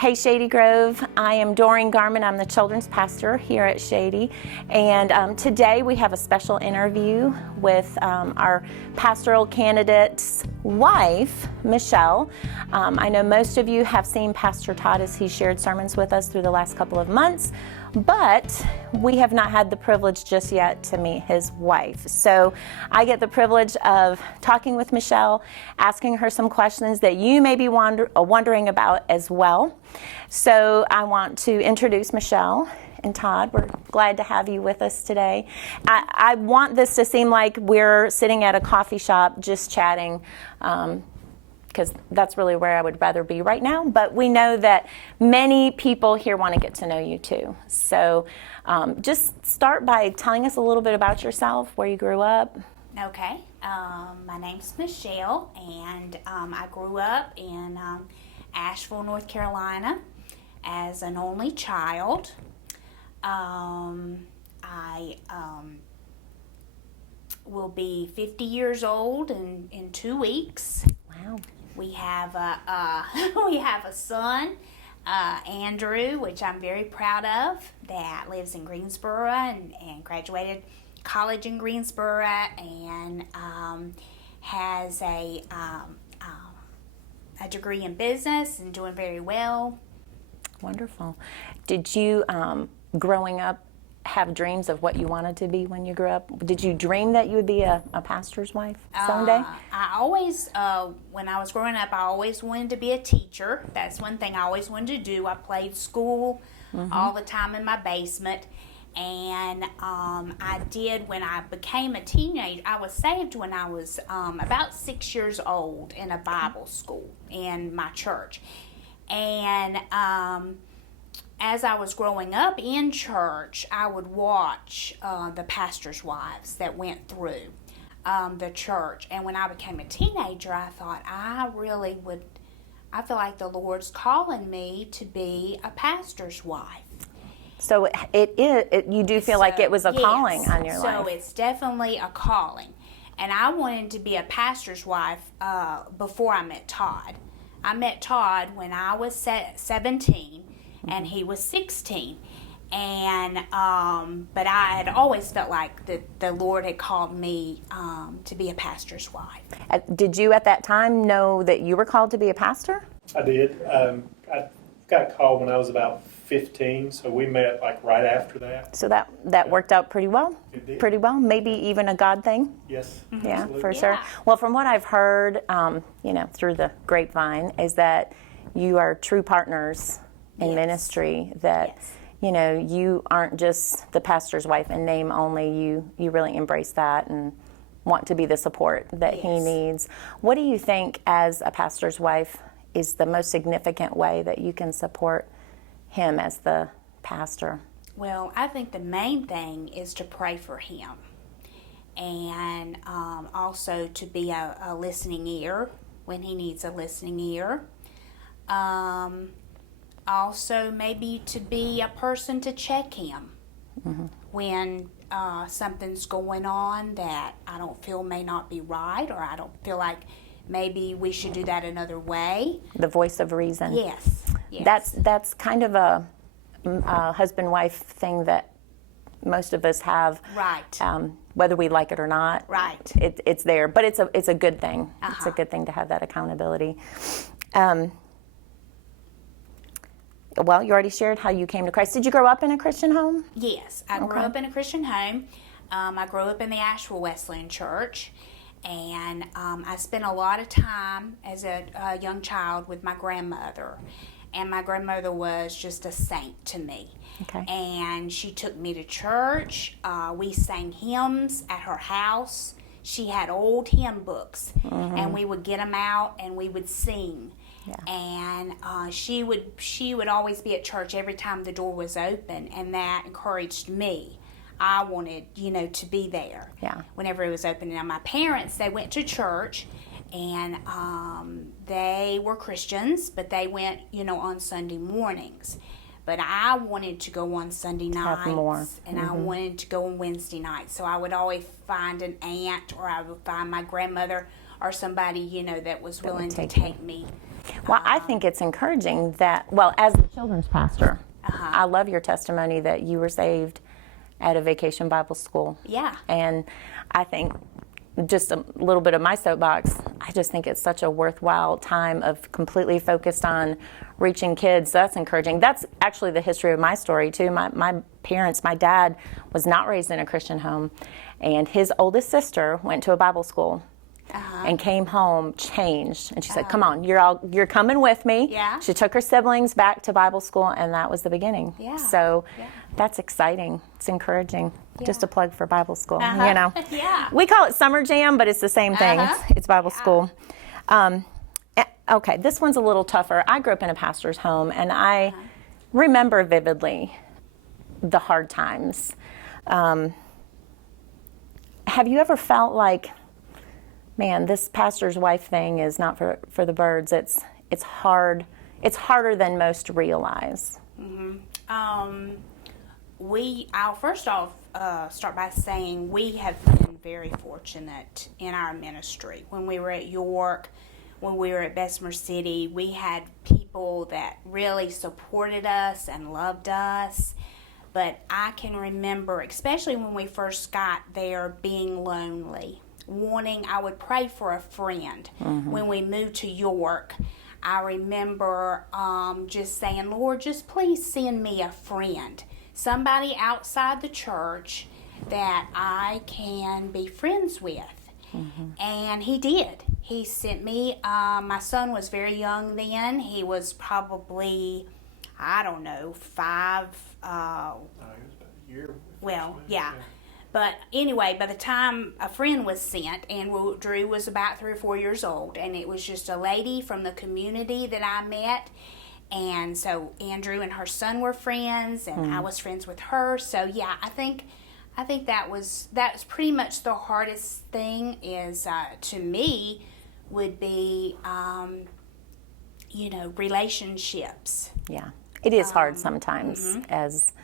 Hey Shady Grove, I am Doreen Garman. I'm the children's pastor here at Shady, and today we have a special interview with our pastoral candidate's wife, Michelle. I know most of you have seen Pastor Todd as he shared sermons with us through the last couple of months, but we have not had the privilege just yet to meet his wife. So I get the privilege of talking with Michelle, asking her some questions that you may be wondering about as well. So I want to introduce Michelle and Todd. We're glad to have you with us today. I want this to seem like we're sitting at a coffee shop just chatting, because that's really where I would rather be right now. But we know that many people here want to get to know you too. So just start by telling us a little bit about yourself, where you grew up. Okay. My name's Michelle, and I grew up in Asheville, North Carolina as an only child. I will be 50 years old in 2 weeks. Wow. We have a son, Andrew, which I'm very proud of, that lives in Greensboro and graduated college in Greensboro and has a degree in business and doing very well. Wonderful. Did you, growing up, have dreams of what you wanted to be when you grew up? Did you dream that you would be a pastor's wife someday? I always, when I was growing up, I always wanted to be a teacher. That's one thing I always wanted to do. I played school all the time in my basement. And I did when I became a teenager. I was saved when I was about 6 years old in a Bible school in my church. And as I was growing up in church, I would watch the pastors' wives that went through the church. And when I became a teenager, I thought, I feel like the Lord's calling me to be a pastor's wife. So you do feel like it was a calling on your life. So it's definitely a calling. And I wanted to be a pastor's wife before I met Todd. I met Todd when I was 17 and he was 16. And but I had always felt like the Lord had called me to be a pastor's wife. Did you at that time know that you were called to be a pastor? I did. I got called when I was about 15, so we met like right after that. So that worked out pretty well? It did. Pretty well? Maybe even a God thing? Yes. Yeah, Absolutely. for sure. Well, from what I've heard, through the grapevine, is that you are true partners in ministry, that, you aren't just the pastor's wife in name only. You really embrace that and want to be the support that he needs. What do you think, as a pastor's wife, is the most significant way that you can support him as the pastor? Well, I think the main thing is to pray for him, and also to be a listening ear when he needs a listening ear. Also, maybe to be a person to check him when something's going on that I don't feel may not be right, or I don't feel like maybe we should do that another way. The voice of reason. Yes. That's kind of a husband-wife thing that most of us have. Right. Whether we like it or not. Right. It's there, but it's a good thing. It's a good thing to have that accountability. Well, you already shared how you came to Christ. Did you grow up in a Christian home? Yes, I grew up in a Christian home. I grew up in the Asheville Wesleyan Church. And I spent a lot of time as a young child with my grandmother. And my grandmother was just a saint to me. Okay. And she took me to church. We sang hymns at her house. She had old hymn books. And we would get them out and we would sing. Yeah. And she would always be at church every time the door was open. And that encouraged me. I wanted, to be there whenever it was open. Now, my parents, they went to church, and they were Christians, but they went, on Sunday mornings. But I wanted to go on Sunday nights, and I wanted to go on Wednesday nights. So I would always find an aunt, or I would find my grandmother, or somebody, that was willing to take me Well, I think it's encouraging that, well, as the children's pastor, I love your testimony that you were saved at a vacation Bible school. Yeah. And I think, just a little bit of my soapbox, I just think it's such a worthwhile time of completely focused on reaching kids. That's encouraging. That's actually the history of my story, too. My parents, my dad was not raised in a Christian home, and his oldest sister went to a Bible school. And came home changed, and she said, "Come on, you're coming with me." Yeah. She took her siblings back to Bible school, and that was the beginning. Yeah. So that's exciting. It's encouraging. Just a plug for Bible school. Yeah. We call it summer jam, but it's the same thing. It's Bible school. Okay, this one's a little tougher. I grew up in a pastor's home, and I remember vividly the hard times. Have you ever felt like, man, this pastor's wife thing is not for the birds? It's hard. It's harder than most realize. I'll first off start by saying we have been very fortunate in our ministry. When we were at York, when we were at Bessemer City, we had people that really supported us and loved us. But I can remember, especially when we first got there, being lonely. I would pray for a friend. When we moved to York, I remember just saying, Lord, just please send me a friend, somebody outside the church that I can be friends with. And he did. He sent me, my son was very young then. He was probably, I don't know, 5. He was about a year. Well, yeah. But anyway, by the time a friend was sent, and Drew was about 3 or 4 years old, and it was just a lady from the community that I met, and so Andrew and her son were friends, and I was friends with her. So yeah, I think that's pretty much the hardest thing is to me would be relationships. Yeah, it is hard sometimes as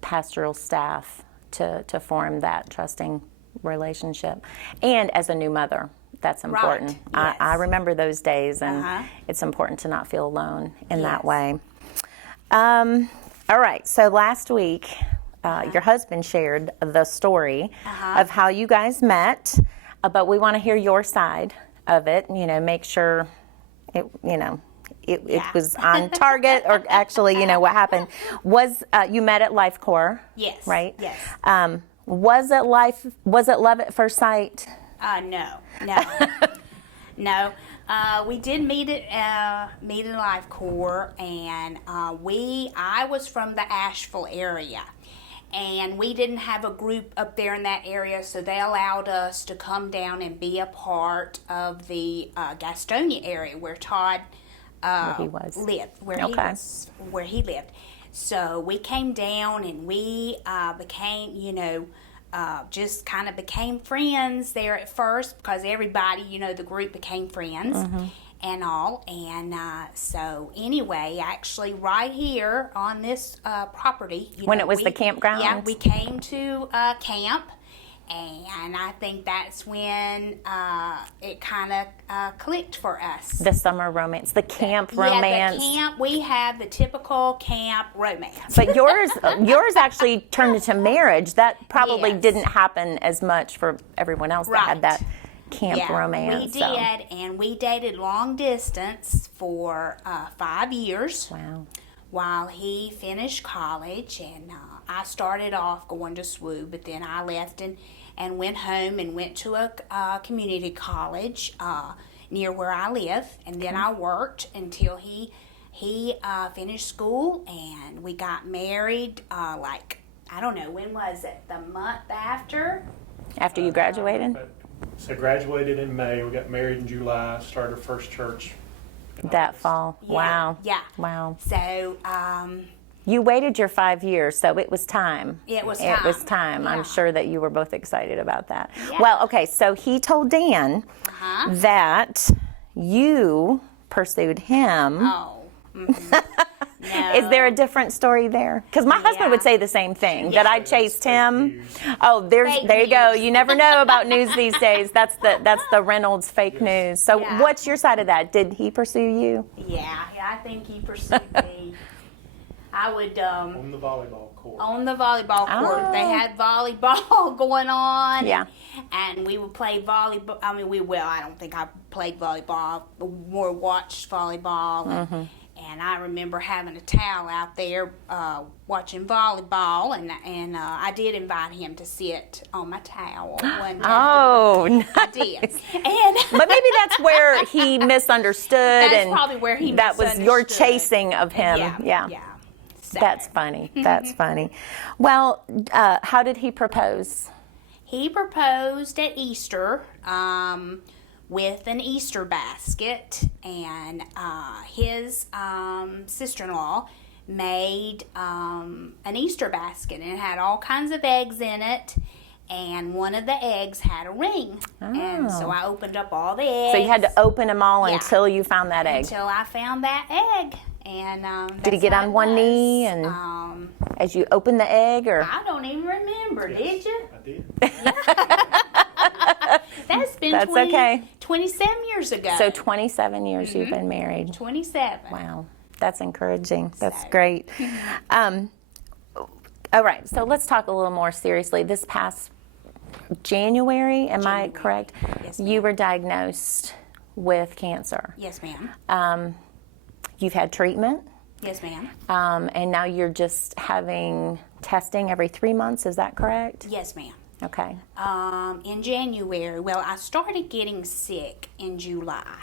pastoral staff to form that trusting relationship. And as a new mother, that's important. Right. Yes. I remember those days, and it's important to not feel alone in that way. All right, so last week, your husband shared the story of how you guys met, but we want to hear your side of it, make sure it was on target, or actually, what happened. Was you met at Life Corps? Yes. Right? Yes. Was it love at first sight? No. No. We did meet at Life Corps, and I was from the Asheville area, and we didn't have a group up there in that area, so they allowed us to come down and be a part of the Gastonia area where Todd where he lived. So we came down, and we became, just kind of became friends there at first, because everybody, the group became friends and all. And so anyway, actually right here on this property. When it was the campground? Yeah, we came to camp. And I think that's when it kind of clicked for us. The summer romance, the camp romance. Yeah, the camp. We have the typical camp romance. But yours actually turned into marriage. That probably didn't happen as much for everyone else that had that camp romance. We did, and we dated long distance for 5 years. Wow. While he finished college, and I started off going to SWU, but then I left and went home and went to a community college near where I live, and then I worked until he finished school, and we got married I don't know, when was it? The month after? After you graduated? So graduated in May, we got married in July, started our first church That fall. Yeah, Wow. yeah. Wow. So, You waited your 5 years, so it was time. It was time. Yeah. I'm sure that you were both excited about that. Yeah. Well, okay, so he told Dan that you pursued him. oh. No. Is there a different story there? Because my husband would say the same thing, that I chased him. Oh, there you go. You never know about news these days. That's the Reynolds fake news. So what's your side of that? Did he pursue you? Yeah, I think he pursued me. I would On the volleyball court. on the volleyball court. Oh. They had volleyball going on. Yeah. And we would play volleyball. I mean, I don't think I played volleyball. More watched volleyball. Mm-hmm. And I remember having a towel out there watching volleyball, and I did invite him to sit on my towel one day. Oh, nice. I did. And But maybe that's where he misunderstood. that's probably where he that was your misunderstood. chasing of him. Yeah. So, That's funny. That's funny. Well, how did he propose? he proposed at Easter with an Easter basket, and his sister-in-law made an Easter basket, and it had all kinds of eggs in it, and one of the eggs had a ring. And so I opened up all the eggs. So you had to open them all until you found that egg. Until I found that egg. And Did he get on one knee and as you opened the egg, or? I don't even remember. Did you? I did. That's been That's okay. 27 years ago. So 27 years you've been married. 27. Wow, that's encouraging. That's So. great. All right, so let's talk a little more seriously. This past January, am I correct? Yes, You were diagnosed with cancer. Yes, ma'am. You've had treatment, Yes, ma'am. and now you're just having testing every 3 months. Is that correct? Yes, ma'am. Okay. In January, well, I started getting sick in July.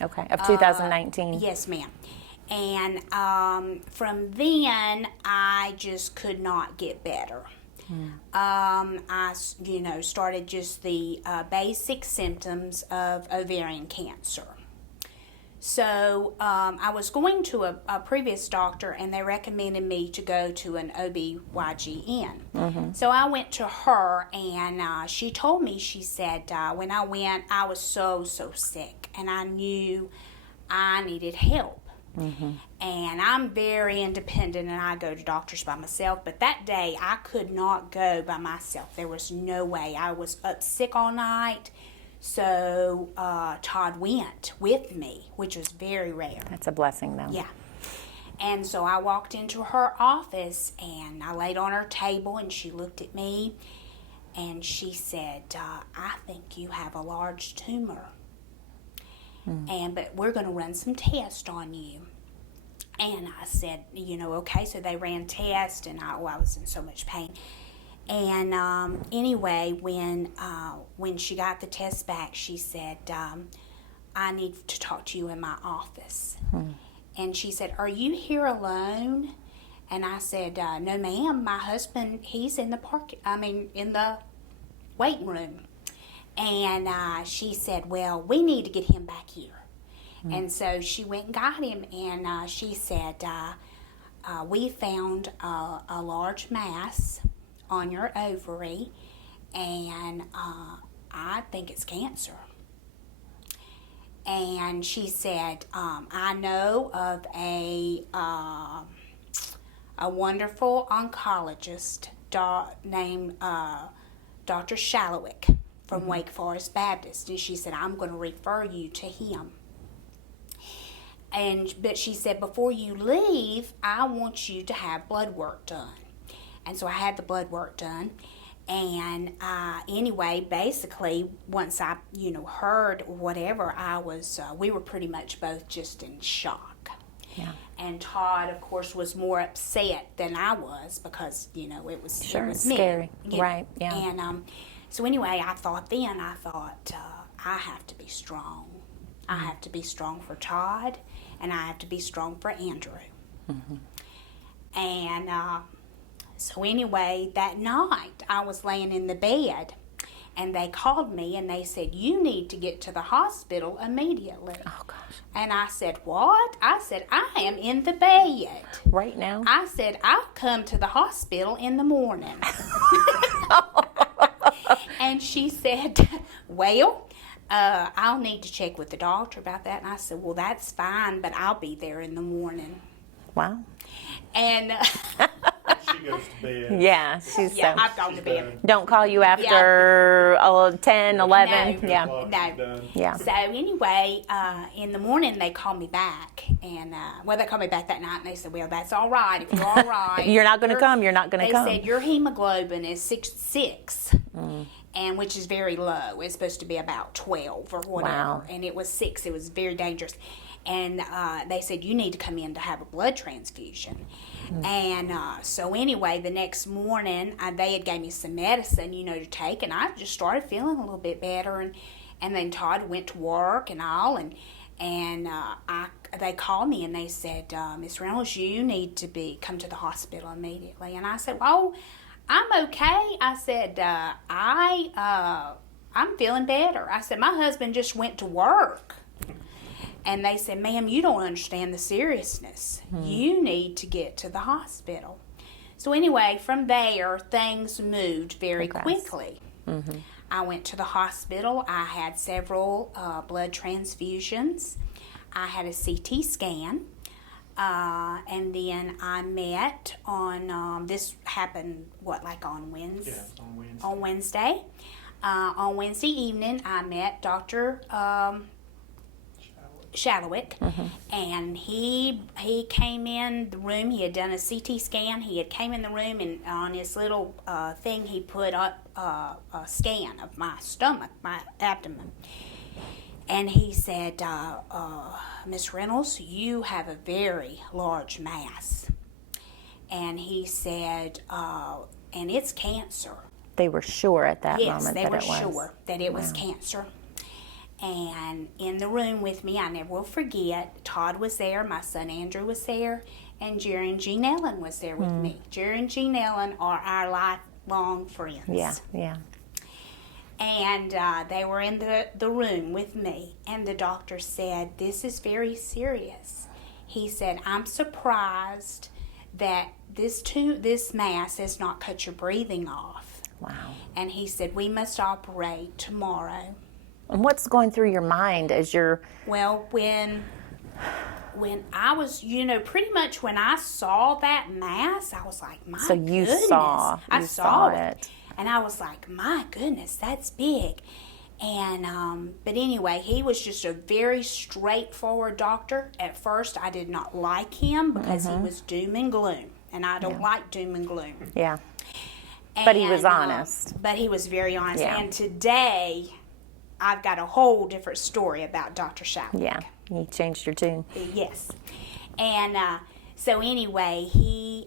Okay. Of 2019. Yes, ma'am. And from then, I just could not get better. I, started just the basic symptoms of ovarian cancer. So I was going to a previous doctor, and they recommended me to go to an OB/GYN. So I went to her, and she told me, she said, when I went, I was so sick, and I knew I needed help. And I'm very independent, and I go to doctors by myself. But that day, I could not go by myself. There was no way. I was up sick all night. So Todd went with me, which was very rare. That's a blessing, though. Yeah. And so I walked into her office, and I laid on her table, and she looked at me, and she said, I think you have a large tumor. But we're going to run some tests on you. And I said, okay. So they ran tests, and I was in so much pain. And anyway, when she got the test back, she said, I need to talk to you in my office. And she said, are you here alone? And I said, no, ma'am. My husband, he's in the waiting room. And she said, well, we need to get him back here. And so she went and got him, and she said, we found a large mass on your ovary, and I think it's cancer. And she said, I know of a wonderful oncologist named Dr. Shallowick from Wake Forest Baptist. And she said, I'm going to refer you to him. But she said, before you leave, I want you to have blood work done. And so I had the blood work done. And anyway, basically, once I, heard whatever, we were pretty much both just in shock. Yeah. And Todd, of course, was more upset than I was because, it was, Sure, it was it's me. scary. you know. Right, yeah. And so anyway, I thought, I have to be strong. I have to be strong for Todd, and I have to be strong for Andrew. And so anyway, that night I was laying in the bed, and they called me and they said, you need to get to the hospital immediately. Oh, gosh. And I said, what? I said, I am in the bed. Right now? I said, I'll come to the hospital in the morning. And she said, well, I'll need to check with the doctor about that. And I said, well, that's fine, but I'll be there in the morning. Wow. And She goes to bed. Yeah, she's yeah, so. I've gone to bed. done. Don't call you after 10, 11. No. Yeah. O'clock, No. she's done. Yeah. So anyway, in the morning they called me back, and they called me back that night, and they said, "Well, that's all right. If you're all right, You're not going to come. You're not going to come. They said your hemoglobin is 6, and which is very low. It's supposed to be about 12 or whatever, Wow. and it was 6. It was very dangerous. And they said you need to come in to have a blood transfusion. And so anyway, the next morning they had gave me some medicine, to take, and I just started feeling a little bit better. And then Todd went to work and all, and they called me and they said, Miss Reynolds, you need to come to the hospital immediately. And I said, well, I'm okay. I said, I'm feeling better. I said, my husband just went to work. And they said, ma'am, you don't understand the seriousness. You need to get to the hospital. So anyway, from there, things moved very quickly. I went to the hospital. I had several blood transfusions. I had a CT scan. And then I met on, this happened, on Wednesday? Yeah, on Wednesday. On Wednesday. On Wednesday evening, I met Dr. Shallowick, and he came in the room. He had done a CT scan. He had came in the room, and on his little thing, he put up a scan of my stomach, my abdomen. And he said, Miss Reynolds, you have a very large mass. And he said, and it's cancer. They were sure at that Yes, moment they that were it was. sure that it was cancer. And in the room with me, I never will forget, Todd was there, my son Andrew was there, and Jerry and Jean Ellen was there with me. Jerry and Jean Ellen are our lifelong friends. Yeah. And they were in the room with me, and the doctor said, this is very serious. He said, I'm surprised that this mass has not cut your breathing off. Wow. And he said, we must operate tomorrow. And what's going through your mind as you're... Well, when I was, pretty much when I saw that mass, I was like, my goodness. I saw it. And I was like, my goodness, that's big. And, but anyway, he was just a very straightforward doctor. At first, I did not like him because he was doom and gloom. And I don't like doom and gloom. Yeah. But he was honest. But he was very honest. Yeah. And today, I've got a whole different story about Dr. Shallowick. Yeah, he changed your tune. Yes. And so anyway, he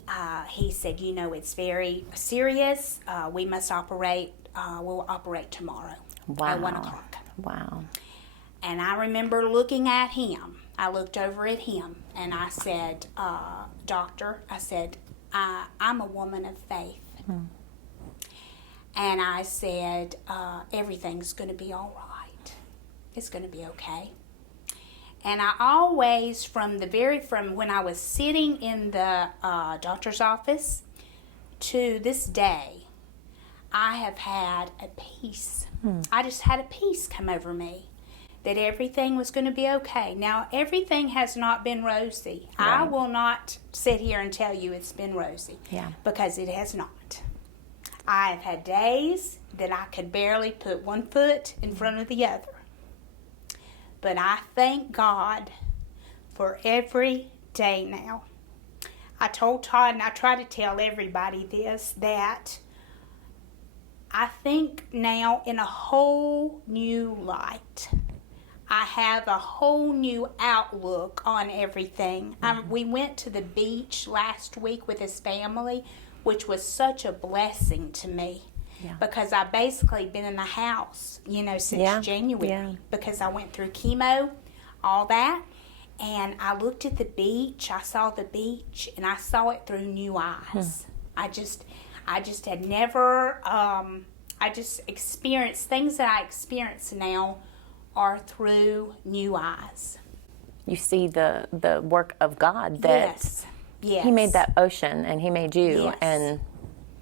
said, it's very serious. We must operate. We'll operate tomorrow at 1 o'clock. Wow. And I remember looking at him. I looked over at him and I said, Doctor, I said, I'm a woman of faith. And I said, everything's going to be all right. It's going to be okay. And I always, from when I was sitting in the doctor's office to this day, I have had a peace. I just had a peace come over me that everything was going to be okay. Now, everything has not been rosy. Right. I will not sit here and tell you it's been rosy. Yeah. Because it has not. I have had days that I could barely put one foot in front of the other. But I thank God for every day now. I told Todd, and I try to tell everybody this, that I think now in a whole new light. I have a whole new outlook on everything. We went to the beach last week with his family, which was such a blessing to me. Yeah. Because I've basically been in the house, since January. Yeah. Because I went through chemo, all that. And I looked at the beach. I saw the beach, and I saw it through new eyes. I just had never, I just experienced, things that I experience now are through new eyes. You see the work of God that Yes. He made that ocean and He made you, Yes. and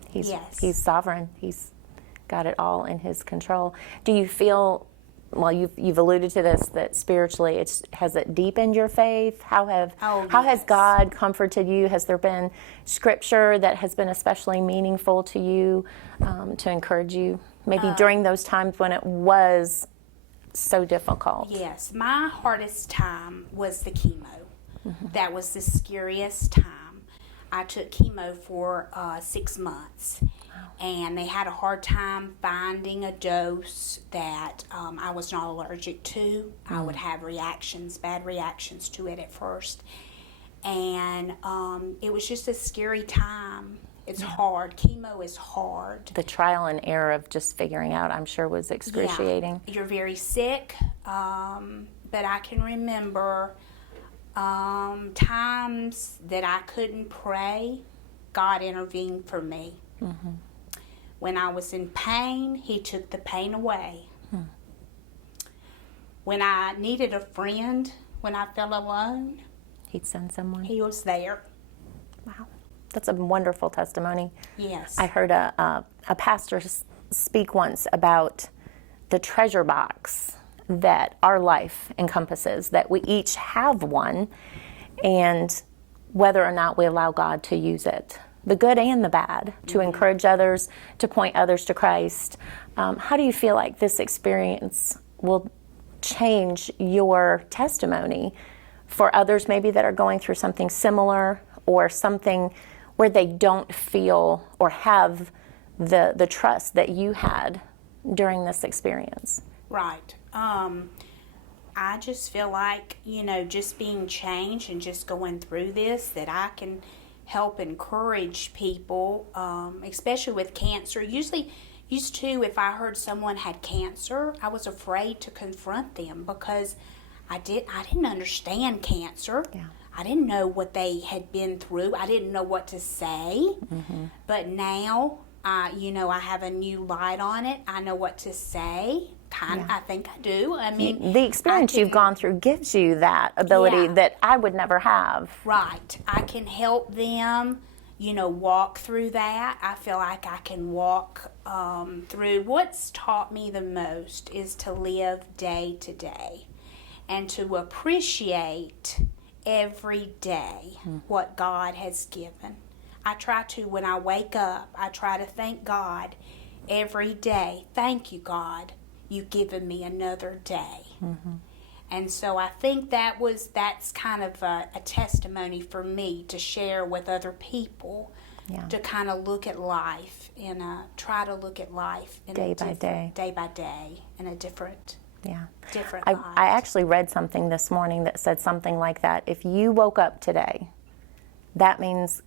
He's sovereign. He's got it all in His control. Do you feel well, you've alluded to this, that spiritually, has it deepened your faith? How has God comforted you? Has there been scripture that has been especially meaningful to you, to encourage you, maybe during those times when it was so difficult? Yes, my hardest time was the chemo. That was the scariest time. I took chemo for 6 months, and they had a hard time finding a dose that I was not allergic to. I would have bad reactions to it at first, and it was just a scary time. It's hard. Chemo is hard. The trial and error of just figuring out, I'm sure, was excruciating. Yeah. You're very sick, but I can remember times that I couldn't pray. God intervened for me. When I was in pain, He took the pain away. When I needed a friend, when I felt alone, He'd send someone. He was there. Wow. That's a wonderful testimony. Yes. I heard a pastor speak once about the treasure box that our life encompasses, that we each have one, and whether or not we allow God to use it, the good and the bad, to encourage others, to point others to Christ. How do you feel like this experience will change your testimony for others maybe that are going through something similar, or something where they don't feel or have the trust that you had during this experience? Right. I just feel like, just being changed and just going through this, that I can help encourage people, especially with cancer. Used to, if I heard someone had cancer, I was afraid to confront them because I didn't understand cancer. Yeah. I didn't know what they had been through. I didn't know what to say. But now, I have a new light on it. I know what to say. I think I do. I mean, the experience you've gone through gives you that ability that I would never have. Right. I can help them, walk through that. I feel like I can walk through. What's taught me the most is to live day to day and to appreciate every day what God has given. I try to, when I wake up, I try to thank God every day. Thank you, God. You've given me another day. And so I think that's kind of a testimony for me to share with other people, to kind of look at life and try to look at life in day by day in a different light. I actually read something this morning that said something like that. If you woke up today, that means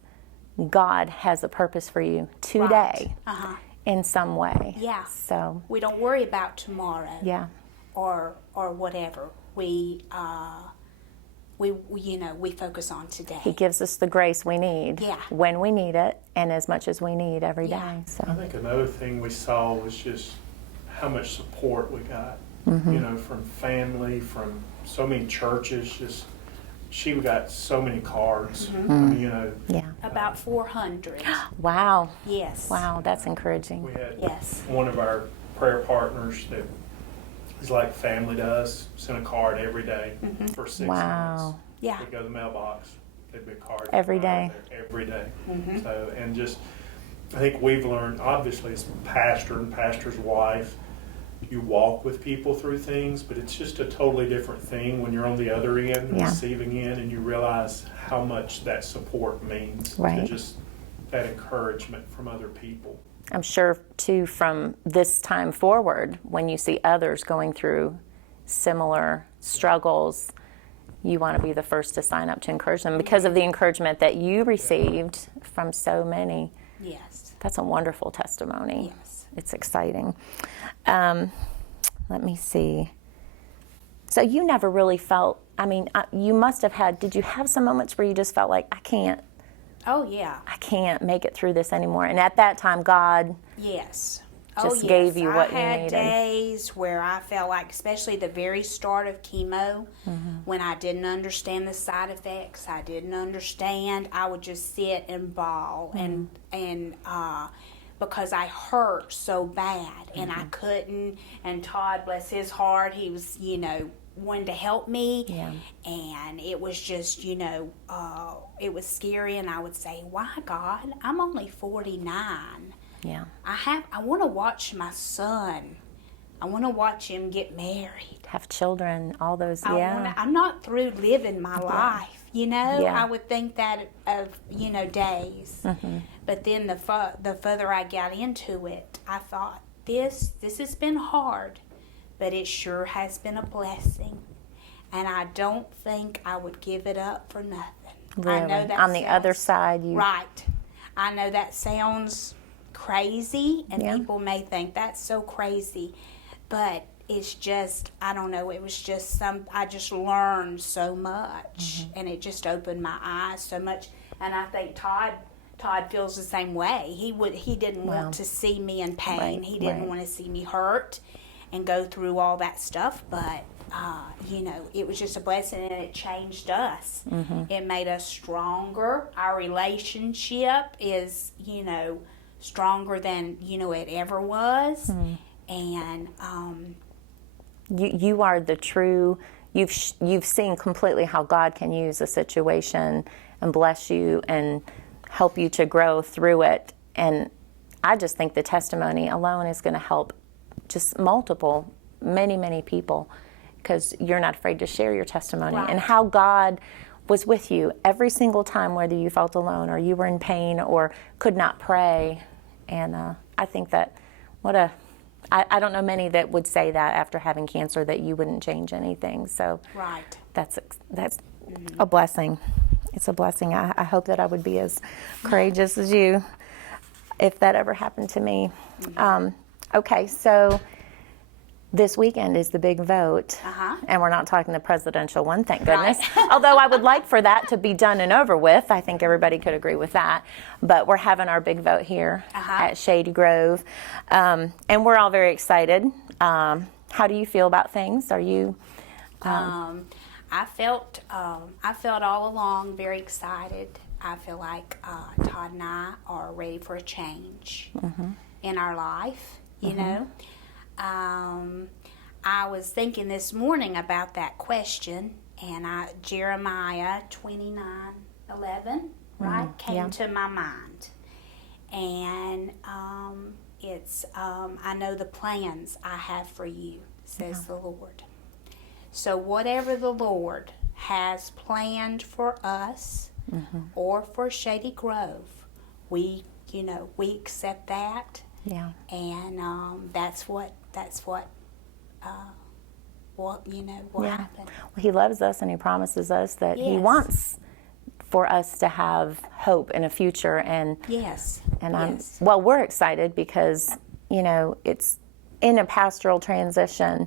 God has a purpose for you today. Right. In some way. Yeah. So we don't worry about tomorrow. Yeah. Or whatever. We focus on today. He gives us the grace we need when we need it, and as much as we need every day. So I think another thing we saw was just how much support we got, from family, from so many churches. She got so many cards. About 400. Wow. Yes. Wow, that's encouraging. We had Yes. one of our prayer partners that is like family to us, sent a card every day for 6 months. Yeah. We'd go to the mailbox, there'd be a card Every day. every day. So, and just, I think we've learned, obviously, as pastor and pastor's wife, you walk with people through things, but it's just a totally different thing when you're on the other end, receiving end, and you realize how much that support means. To just that encouragement from other people. I'm sure, too, from this time forward, when you see others going through similar struggles, you want to be the first to sign up to encourage them because of the encouragement that you received from so many. Yes. That's a wonderful testimony. Yes. It's exciting. Let me see. So you never really felt, you must have had, did you have some moments where you just felt like, I can't make it through this anymore? And at that time, God gave you what you needed. I had days where I felt like, especially the very start of chemo, when I didn't understand the side effects, I would just sit and bawl. because I hurt so bad and I couldn't. And Todd, bless his heart, he was, wanted to help me. Yeah. And it was just, it was scary. And I would say, why, God? I'm only 49. Yeah. I want to watch my son. I want to watch him get married. Have children, all those, yeah. I'm not through living my life, Yeah. I would think that of, days. Mm-hmm. But then the further I got into it, I thought, this has been hard, but it sure has been a blessing. And I don't think I would give it up for nothing. Really? I know that On the other side, you... Right. I know that sounds crazy, and Yeah. people may think that's so crazy. But it's just, I don't know, it was just I just learned so much, and it just opened my eyes so much. And I think Todd feels the same way. He didn't want to see me in pain. Right, He didn't right. want to see me hurt and go through all that stuff. But, it was just a blessing, and it changed us. Mm-hmm. It made us stronger. Our relationship is, stronger than, it ever was. Mm. And You are the true, you've seen completely how God can use a situation and bless you and help you to grow through it. And I just think the testimony alone is going to help just many, many people, because you're not afraid to share your testimony and how God was with you every single time, whether you felt alone or you were in pain or could not pray. And I think that I don't know many that would say that after having cancer, that you wouldn't change anything. So right. that's a blessing. It's a blessing. I hope that I would be as courageous as you if that ever happened to me. Okay, so this weekend is the big vote, and we're not talking the presidential one, thank goodness. Right. Although I would like for that to be done and over with. I think everybody could agree with that. But we're having our big vote here at Shady Grove, and we're all very excited. How do you feel about things? Are you? I felt all along very excited. I feel like Todd and I are ready for a change in our life. You know. I was thinking this morning about that question, and Jeremiah 29:11, right, came to my mind. And it's, I know the plans I have for you, says the Lord. So whatever the Lord has planned for us or for Shady Grove, we accept that. Yeah. And that's what happened. Well, He loves us, and He promises us that He wants for us to have hope in a future. And we're excited because it's in a pastoral transition.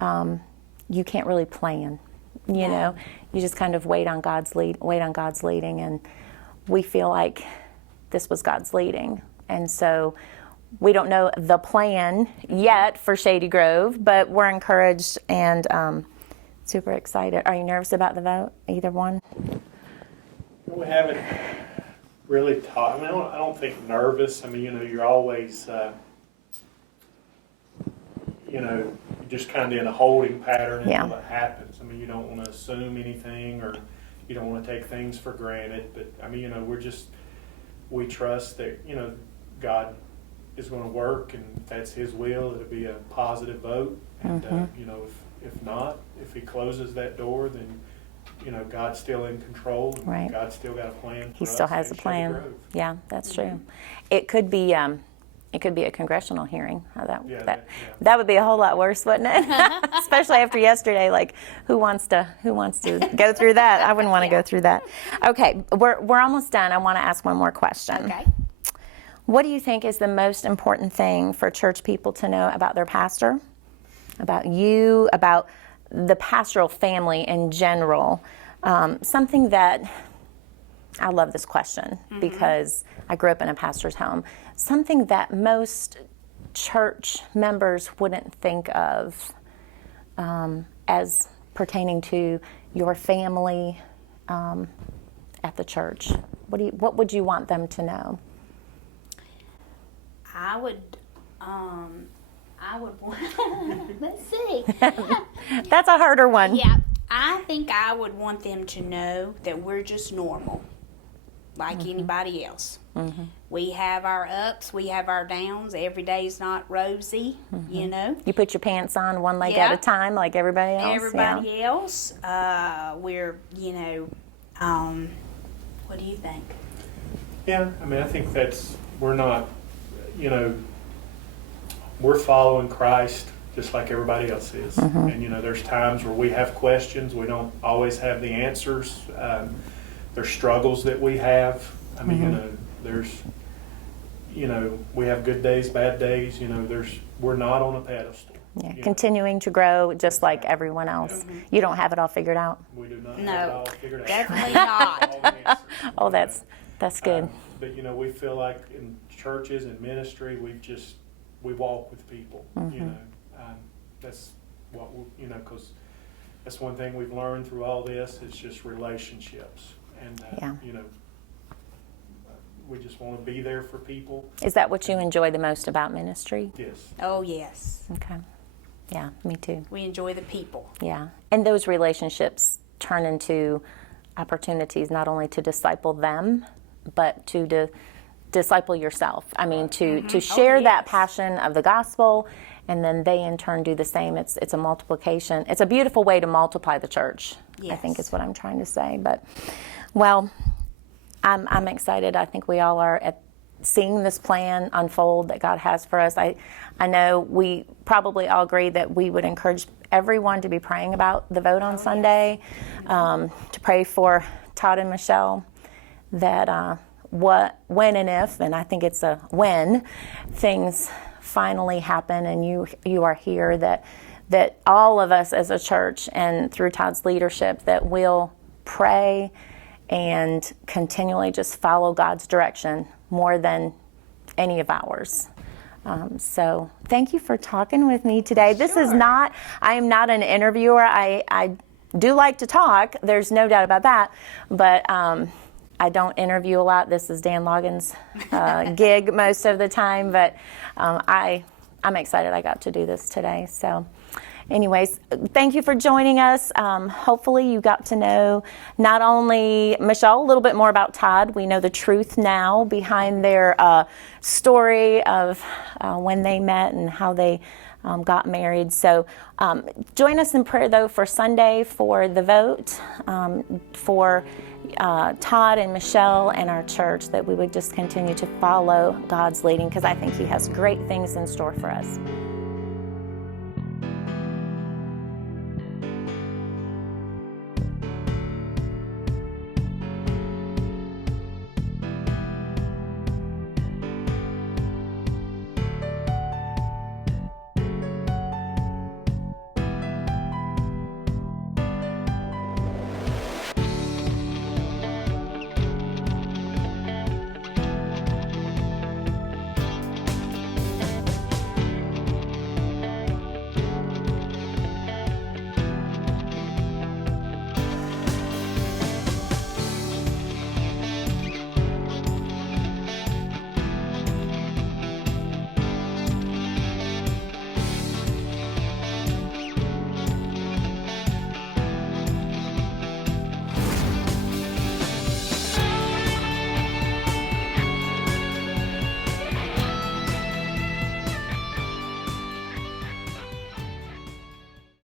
You can't really plan. You know, you just kind of wait on God's leading, and we feel like this was God's leading, and so. We don't know the plan yet for Shady Grove, but we're encouraged and super excited. Are you nervous about the vote, either one? We haven't really talked. I mean, I don't think nervous. I mean, you're always, just kind of in a holding pattern until it happens. I mean, you don't want to assume anything, or you don't want to take things for granted. But I mean, we trust that God is going to work, and if that's His will, it'll be a positive vote. And if not, if He closes that door, then God's still in control. And right. God's still got a plan. He still has a plan. Yeah, that's true. It could be a congressional hearing. That would be a whole lot worse, wouldn't it? Especially after yesterday. Like, who wants to go through that? I wouldn't want to go through that. Okay, we're almost done. I want to ask one more question. Okay. What do you think is the most important thing for church people to know about their pastor, about you, about the pastoral family in general? Something that, I love this question because I grew up in a pastor's home. Something that most church members wouldn't think of as pertaining to your family at the church. What would you want them to know? I would want, let's see. That's a harder one. Yeah, I think I would want them to know that we're just normal, like anybody else. We have our ups, we have our downs. Every day's not rosy, you know. You put your pants on one leg Yeah. at a time like everybody else. Everybody else, we're, you know, what do you think? Yeah, I mean, I think we're not, you know, we're following Christ just like everybody else is. And, you know, there's times where we have questions. We don't always have the answers. There's struggles that we have. I mean, you know, we have good days, bad days. You know, we're not on a pedestal. Yeah, You continuing to grow just like everyone else. You don't have it all figured out. know, we do not No, have it all figured out. definitely not. All the answers. Oh, that's good. But, you know, we feel like in churches and ministry, we walk with people, you know. That's what, because that's one thing we've learned through all this. It's just relationships. And, you know, we just want to be there for people. Is that what you enjoy the most about ministry? Yes. Oh, yes. Okay. Yeah, me too. We enjoy the people. Yeah. And those relationships turn into opportunities not only to disciple them, but to disciple yourself. I mean, to share that passion of the gospel, and then they in turn do the same. It's a multiplication. It's a beautiful way to multiply the church. I think is what I'm trying to say. But, well, I'm excited. I think we all are at seeing this plan unfold that God has for us. I know we probably all agree that we would encourage everyone to be praying about the vote on Sunday, to pray for Todd and Michelle, that when and if, and I think it's a when, things finally happen and you are here, that all of us as a church and through Todd's leadership that we'll pray and continually just follow God's direction more than any of ours. So thank you for talking with me today. This is I am not an interviewer. I do like to talk. There's no doubt about that. But I don't interview a lot. This is Dan Logan's gig most of the time. But I'm excited I got to do this today. So anyways, thank you for joining us. Hopefully you got to know not only Michelle, a little bit more about Todd. We know the truth now behind their story of when they met and how they got married. So join us in prayer, though, for Sunday for the vote, for Todd and Michelle and our church, that we would just continue to follow God's leading, because I think He has great things in store for us.